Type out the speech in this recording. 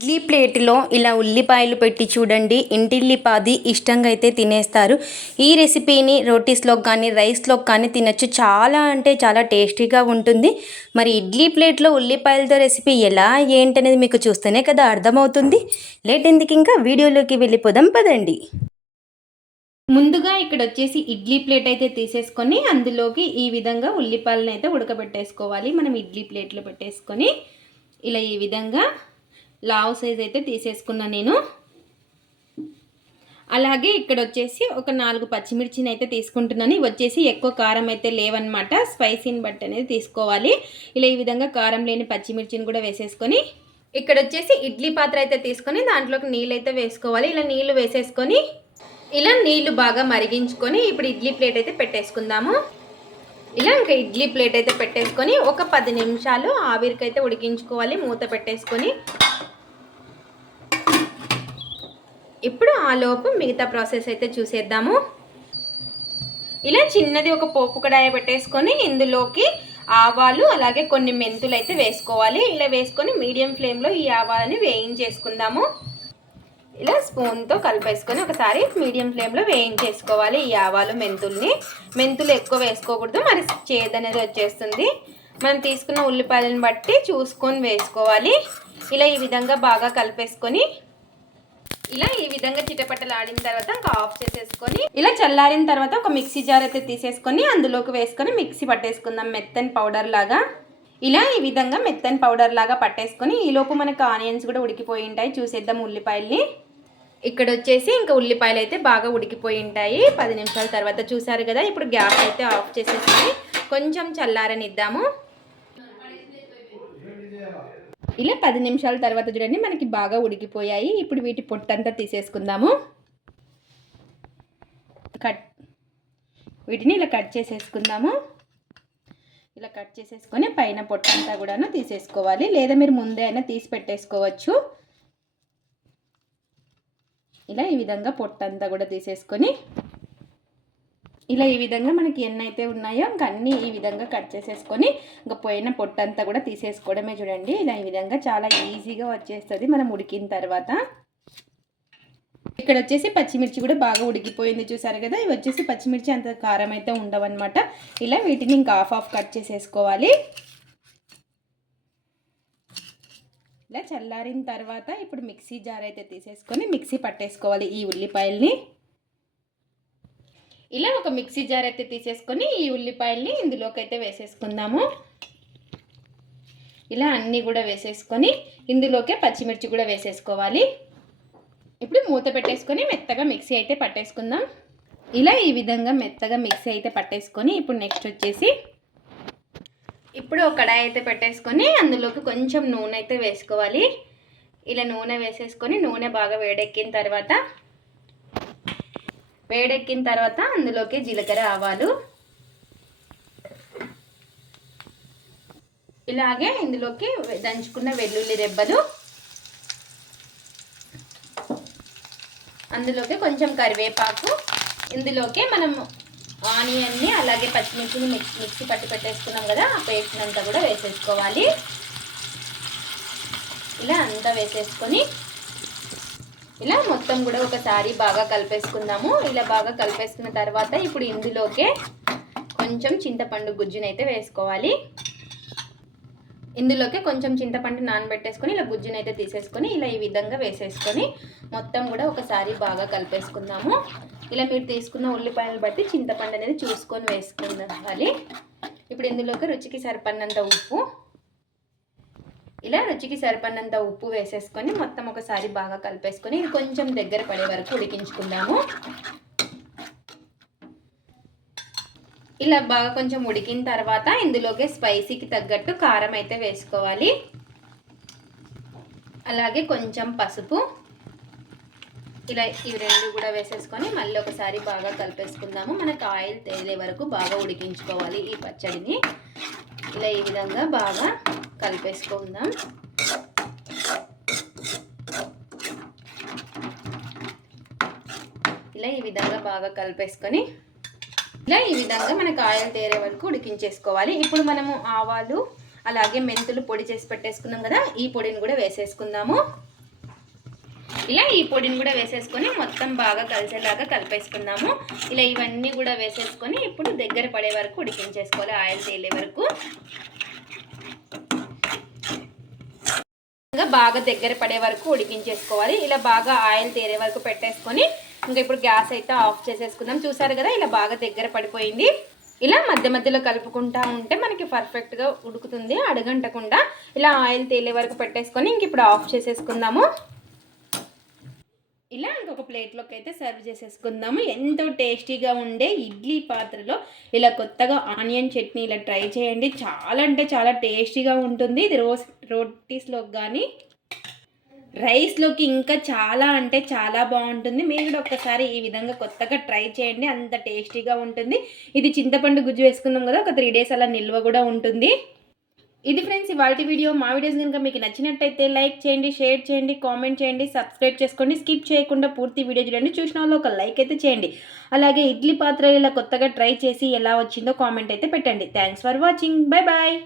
ఇడ్లీ ప్లేట్లో ఇలా ఉల్లిపాయలు పెట్టి చూడండి, ఇంటిల్లిపాది ఇష్టంగా అయితే తినేస్తారు. ఈ రెసిపీని రోటీస్లోకి కానీ రైస్లోకి కానీ తినచ్చు. చాలా అంటే చాలా టేస్టీగా ఉంటుంది. మరి ఇడ్లీ ప్లేట్లో ఉల్లిపాయలతో రెసిపీ ఎలా ఏంటనేది మీకు చూస్తేనే కదా అర్థమవుతుంది. లేట్ ఎందుకు, ఇంకా వీడియోలోకి వెళ్ళిపోదాం పదండి. ముందుగా ఇక్కడ వచ్చేసి ఇడ్లీ ప్లేట్ అయితే తీసేసుకొని అందులోకి ఈ విధంగా ఉల్లిపాయలను అయితే ఉడకబెట్టేసుకోవాలి. మనం ఇడ్లీ ప్లేట్లో పెట్టేసుకొని ఇలా ఈ విధంగా లావ్ సైజ్ అయితే తీసేసుకున్నా నేను. అలాగే ఇక్కడ వచ్చేసి ఒక 4 పచ్చిమిర్చిని అయితే తీసుకుంటున్నాను. ఇవి వచ్చేసి ఎక్కువ కారం అయితే లేవన్నమాట, స్పైసీని బట్టి అనేది తీసుకోవాలి. ఇలా ఈ విధంగా కారం లేని పచ్చిమిర్చిని కూడా వేసేసుకొని ఇక్కడ వచ్చేసి ఇడ్లీ పాత్ర అయితే తీసుకొని దాంట్లోకి నీళ్ళు అయితే వేసుకోవాలి. ఇలా నీళ్ళు వేసేసుకొని ఇలా నీళ్లు బాగా మరిగించుకొని ఇప్పుడు ఇడ్లీ ప్లేట్ అయితే పెట్టేసుకుందాము. ఇలా ఇంకా ఇడ్లీ ప్లేట్ అయితే పెట్టేసుకొని ఒక 10 నిమిషాలు ఆవిరికైతే ఉడికించుకోవాలి మూత పెట్టేసుకొని. ఇప్పుడు ఆలోపు మిగతా ప్రాసెస్ అయితే చూసేద్దాము. ఇలా చిన్నది ఒక పోపు కడాయి పెట్టేసుకొని ఇందులోకి ఆవాలు అలాగే కొన్ని మెంతులు అయితే వేసుకోవాలి. ఇలా వేసుకొని మీడియం ఫ్లేమ్లో ఈ ఆవాలని వేయించేసుకుందాము. ఇలా స్పూన్తో కలిపేసుకొని ఒకసారి మీడియం ఫ్లేమ్లో వేయించేసుకోవాలి ఈ ఆవాలు మెంతుల్ని. మెంతులు ఎక్కువ వేసుకోకూడదు, మరి చేదనేది వచ్చేస్తుంది. మనం తీసుకున్న ఉల్లిపాయలను బట్టి చూసుకొని వేసుకోవాలి. ఇలా ఈ విధంగా బాగా కలిపేసుకొని ఇలా ఈ విధంగా చిటపటలాడిన తర్వాత ఇంకా ఆఫ్ చేసేసుకొని ఇలా చల్లారిన తర్వాత ఒక మిక్సీ జార్ అయితే తీసేసుకొని అందులోకి వేసుకొని మిక్సీ పట్టేసుకుందాం మెత్తని పౌడర్ లాగా. ఇలా ఈ విధంగా మెత్తని పౌడర్ లాగా పట్టేసుకొని ఈలోపు మనకు ఆనియన్స్ కూడా ఉడికిపోయి ఉంటాయి. చూసేద్దాం ఉల్లిపాయల్ని. ఇక్కడ వచ్చేసి ఇంకా ఉల్లిపాయలు అయితే బాగా ఉడికిపోయి ఉంటాయి 10 నిమిషాల తర్వాత. చూసారు కదా, ఇప్పుడు గ్యాస్ అయితే ఆఫ్ చేసేసుకొని కొంచెం చల్లారనిద్దాము. ఇలా 10 నిమిషాల తర్వాత చూడండి మనకి బాగా ఉడికిపోయాయి. ఇప్పుడు వీటి పొట్టంతా తీసేసుకుందాము. వీటిని ఇలా కట్ చేసేసుకుందాము. ఇలా కట్ చేసేసుకొని పైన పొట్టంతా కూడాను తీసేసుకోవాలి, లేదా మీరు ముందే అయినా తీసి పెట్టేసుకోవచ్చు. ఇలా ఈ విధంగా పొట్టంతా కూడా తీసేసుకొని ఇలా ఈ విధంగా మనకి ఎన్నైతే ఉన్నాయో ఇంకా అన్నీ ఈ విధంగా కట్ చేసేసుకొని ఇంకా పోయిన పొట్టంతా కూడా తీసేసుకోవడమే. చూడండి ఇలా ఈ విధంగా చాలా ఈజీగా వచ్చేస్తుంది మనం ఉడికిన తర్వాత. ఇక్కడ వచ్చేసి పచ్చిమిర్చి కూడా బాగా ఉడికిపోయింది. చూసారు కదా, ఇవి వచ్చేసి పచ్చిమిర్చి అంత కారం అయితే ఉండవన్నమాట. ఇలా వీటిని ఇంకా ఆఫ్ కట్ చేసేసుకోవాలి. ఇలా చల్లారిన తర్వాత ఇప్పుడు మిక్సీ జార్ అయితే తీసేసుకొని మిక్సీ పట్టేసుకోవాలి ఈ ఉల్లిపాయల్ని. ఇలా ఒక మిక్సీ జార్ అయితే తీసేసుకొని ఈ ఉల్లిపాయల్ని ఇందులోకి అయితే వేసేసుకుందాము. ఇలా అన్నీ కూడా వేసేసుకొని ఇందులోకే పచ్చిమిర్చి కూడా వేసేసుకోవాలి. ఇప్పుడు మూత పెట్టేసుకొని మెత్తగా మిక్సీ అయితే పట్టేసుకుందాం. ఇలా ఈ విధంగా మెత్తగా మిక్సీ అయితే పట్టేసుకొని ఇప్పుడు నెక్స్ట్ వచ్చేసి ఇప్పుడు ఒక కడాయి అయితే పెట్టేసుకొని అందులోకి కొంచెం నూనె అయితే వేసుకోవాలి. ఇలా నూనె వేసేసుకొని నూనె బాగా వేడెక్కిన తర్వాత అందులోకి జీలకర్ర ఆవాలు, ఇలాగే ఇందులోకి దంచుకున్న వెల్లుల్లి రెబ్బలు, అందులోకి కొంచెం కరివేపాకు, ఇందులోకి మనం ఆనియన్ని అలాగే పచ్చిమిర్చిని మిక్సీ పట్టి పెట్టేసుకున్నాం కదా, ఆ పేస్ట్ అంతా కూడా వేసేసుకోవాలి. ఇలా అంతా వేసేసుకొని ఇలా మొత్తం కూడా ఒకసారి బాగా కలిపేసుకుందాము. ఇలా బాగా కలిపేసుకున్న తర్వాత ఇప్పుడు ఇందులోకే కొంచెం చింతపండు గుజ్జునైతే వేసుకోవాలి. ఇందులోకి కొంచెం చింతపండు నానబెట్టేసుకొని ఇలా గుజ్జునైతే తీసేసుకొని ఇలా ఈ విధంగా వేసేసుకొని మొత్తం కూడా ఒకసారి బాగా కలిపేసుకుందాము. ఇలా మీరు తీసుకున్న ఉల్లిపాయలు బట్టి చింతపండు అనేది చూసుకొని వేసుకోవాలి. ఇప్పుడు ఇందులోకి రుచికి సరిపడినంత ఉప్పు, ఇలా రుచికి సరిపడినంత ఉప్పు వేసేసుకొని మొత్తం ఒకసారి బాగా కలిపేసుకొని ఇది కొంచెం దగ్గర పడే వరకు ఉడికించుకుందాము. ఇలా బాగా కొంచెం ఉడికిన తర్వాత ఇందులోకి స్పైసీకి తగ్గట్టు కారం అయితే వేసుకోవాలి. అలాగే కొంచెం పసుపు, ఇలా ఇవి రెండు కూడా వేసేసుకొని మళ్ళీ ఒకసారి బాగా కలిపేసుకుందాము. మనకు ఆయిల్ తేలే వరకు బాగా ఉడికించుకోవాలి ఈ పచ్చడిని. ఇలా ఈ విధంగా బాగా కలిపేసుకుందాం. ఇలా ఈ విధంగా బాగా కలిపేసుకొని ఇలా ఈ విధంగా మనకు ఆయిల్ తేరే వరకు ఉడికించేసుకోవాలి. ఇప్పుడు మనము ఆవాలు అలాగే మెంతులు పొడి చేసి పెట్టేసుకున్నాం కదా, ఈ పొడిని కూడా వేసేసుకుందాము. ఇలా ఈ పొడిని కూడా వేసేసుకొని మొత్తం బాగా కలిసేలాగా కలిపేసుకుందాము. ఇలా ఇవన్నీ కూడా వేసేసుకొని ఇప్పుడు దగ్గర పడే వరకు ఉడికించేసుకోవాలి, ఆయిల్ తేలే వరకు. బాగా దగ్గర పడే వరకు ఉడికించేసుకోవాలి. ఇలా బాగా ఆయిల్ తేరే వరకు పెట్టేసుకొని ఇంకా ఇప్పుడు గ్యాస్ అయితే ఆఫ్ చేసేసుకుందాం. చూసారు కదా ఇలా బాగా దగ్గర పడిపోయింది. ఇలా మధ్య మధ్యలో కలుపుకుంటా ఉంటే మనకి పర్ఫెక్ట్గా ఉడుకుతుంది, అడుగంటకుండా. ఇలా ఆయిల్ తేలే వరకు పెట్టేసుకొని ఇంక ఇప్పుడు ఆఫ్ చేసేసుకుందాము. ఇలా ఇంకొక ప్లేట్లోకి అయితే సర్వ్ చేసేసుకుందాము. ఎంతో టేస్టీగా ఉండే ఇడ్లీ పాత్రలో ఇలా కొత్తగా ఆనియన్ చట్నీ ఇలా ట్రై చేయండి. చాలా అంటే చాలా టేస్టీగా ఉంటుంది. ఇది రోటీస్లోకి కానీ రైస్లోకి ఇంకా చాలా అంటే చాలా బాగుంటుంది. మీరు కూడా ఒక్కసారి ఈ విధంగా కొత్తగా ట్రై చేయండి, అంత టేస్టీగా ఉంటుంది. ఇది చింతపండు గుజ్జు వేసుకున్నాం కదా, ఒక 3 days అలా నిల్వ కూడా ఉంటుంది. ఇది ఫ్రెండ్స్ ఇవాల్టి వీడియో. మా వీడియోస్ కనుక మీకు నచ్చినట్టయితే లైక్ చేయండి, షేర్ చేయండి, కామెంట్ చేయండి, సబ్స్క్రైబ్ చేసుకోండి. స్కిప్ చేయకుండా పూర్తి వీడియో చూడండి. చూసిన వాళ్ళు ఒక లైక్ అయితే చేయండి. అలాగే ఇడ్లీ పాత్రలు ఇలా కొత్తగా ట్రై చేసి ఎలా వచ్చిందో కామెంట్ అయితే పెట్టండి. Thanks for watching. Bye bye.